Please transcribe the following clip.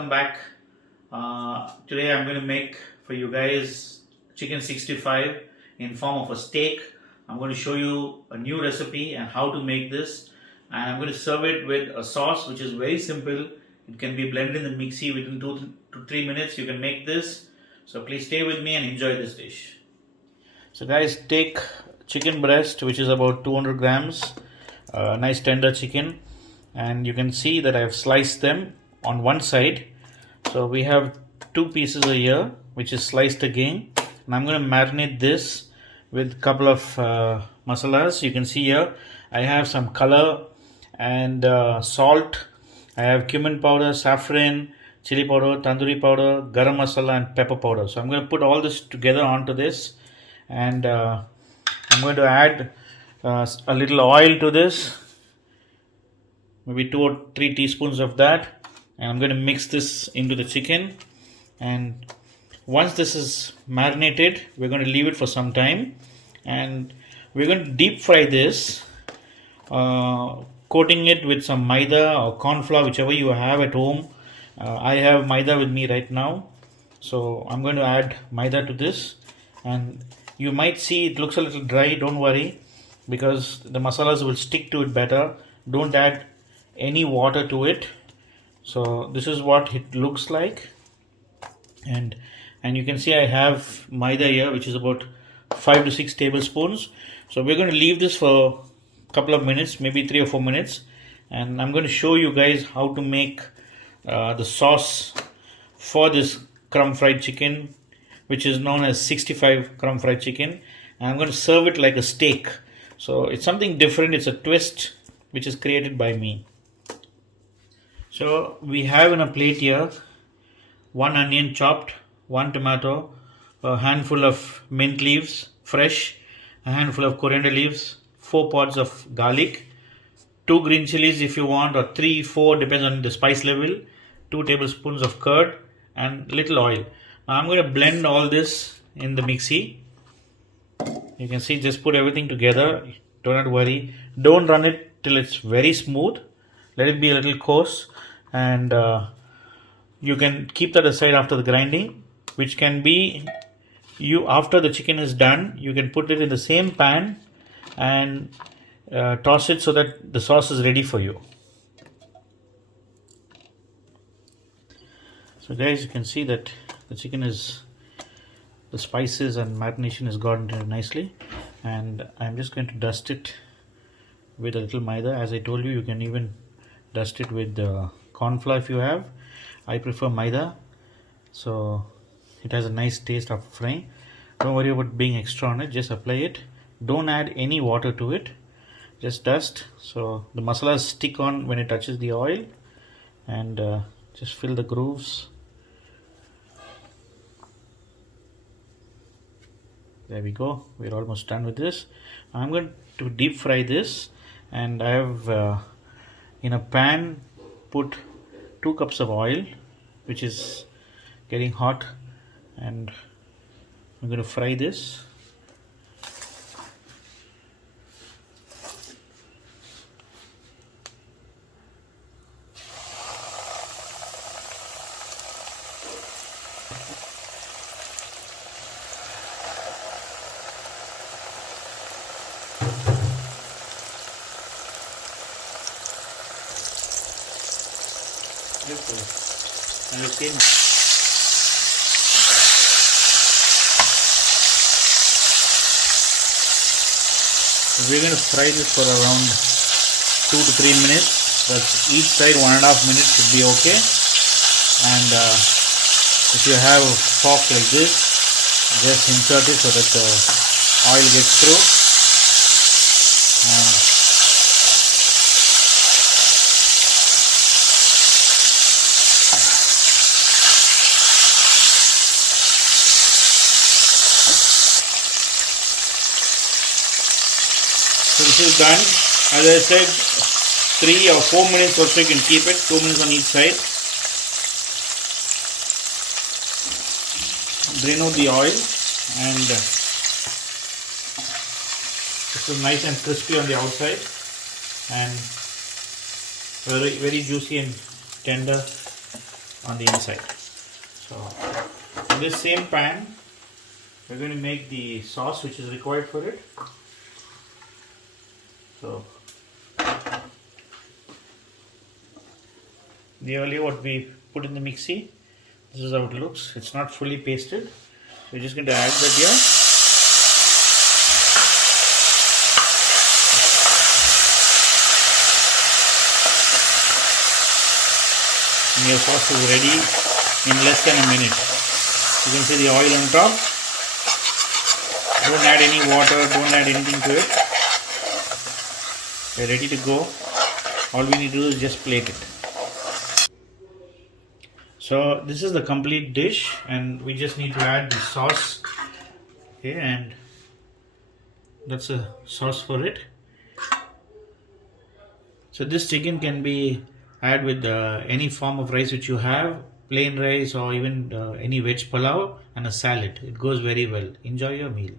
welcome back. Today I'm going to make for you guys chicken 65 in form of a steak. I'm going to show you a new recipe and how to make this, and I'm going to serve it with a sauce which is very simple. It can be blended in the mixie within 2 to 3 minutes. You can make this, so please stay with me and enjoy this dish. So guys, take chicken breast, which is about 200 grams, nice tender chicken, and you can see that I have sliced them on one side. So we have 2 pieces here which is sliced again, and I'm going to marinate this with a couple of masalas. You can see here I have some color and salt. I have cumin powder, saffron, chili powder, tandoori powder, garam masala and pepper powder. So I'm going to put all this together onto this, and I'm going to add a little oil to this, maybe 2 or 3 teaspoons of that, and I'm going to mix this into the chicken. And once this is marinated, we're going to leave it for some time, and we're going to deep fry this, coating it with some maida or corn flour, whichever you have at home. I have maida with me right now, so I'm going to add maida to this. And you might see it looks a little dry. Don't worry, because the masalas will stick to it better. Don't add any water to it. So this is what it looks like, and you can see I have maida here, which is about 5 to 6 tablespoons. So we're going to leave this for a couple of minutes, maybe 3 or 4 minutes, and I'm going to show you guys how to make the sauce for this crumb fried chicken, which is known as 65 crumb fried chicken. And I'm going to serve it like a steak. So it's something different. It's a twist which is created by me. So we have in a plate here 1 onion chopped, 1 tomato, a handful of mint leaves fresh, a handful of coriander leaves, 4 pods of garlic, 2 green chilies if you want, or 3, 4, depends on the spice level, 2 tablespoons of curd, and little oil. Now I'm going to blend all this in the mixie. You can see, just put everything together. Do not worry. Don't run it till it's very smooth. Let it be a little coarse, and you can keep that aside after the grinding, which can be after the chicken is done. You can put it in the same pan and toss it so that the sauce is ready for you. So guys, you can see that the chicken is, the spices and marination has gotten in nicely, and I'm just going to dust it with a little maida. As I told you, you can even dust it with corn flour if you have. I prefer maida, so it has a nice taste after frying. Don't worry about being extra on it, just apply it. Don't add any water to it, just dust, so the masalas stick on when it touches the oil, and just fill the grooves. There we go. We're almost done with this. I'm going to deep fry this, and I have in a pan put 2 cups of oil, which is getting hot, and I'm going to fry this. Okay. We're going to fry this for around 2 to 3 minutes. That's each side 1.5 minutes should be okay. And if you have a fork like this, just insert it so that the oil gets through. And so this is done. As I said, 3 or 4 minutes or so you can keep it, 2 minutes on each side. Drain out the oil, and this is nice and crispy on the outside and very, very juicy and tender on the inside. So in this same pan, we're going to make the sauce which is required for it. So the earlier what we put in the mixie, this is how it looks. It's not fully pasted. So we're just going to add that here. And your sauce is ready in less than a minute. You can see the oil on top. Don't add any water, don't add anything to it. We're ready to go. All we need to do is just plate it. So this is the complete dish, and we just need to add the sauce here, and that's a sauce for it. So this chicken can be had with any form of rice which you have, plain rice or even any veg pulao and a salad. It goes very well. Enjoy your meal.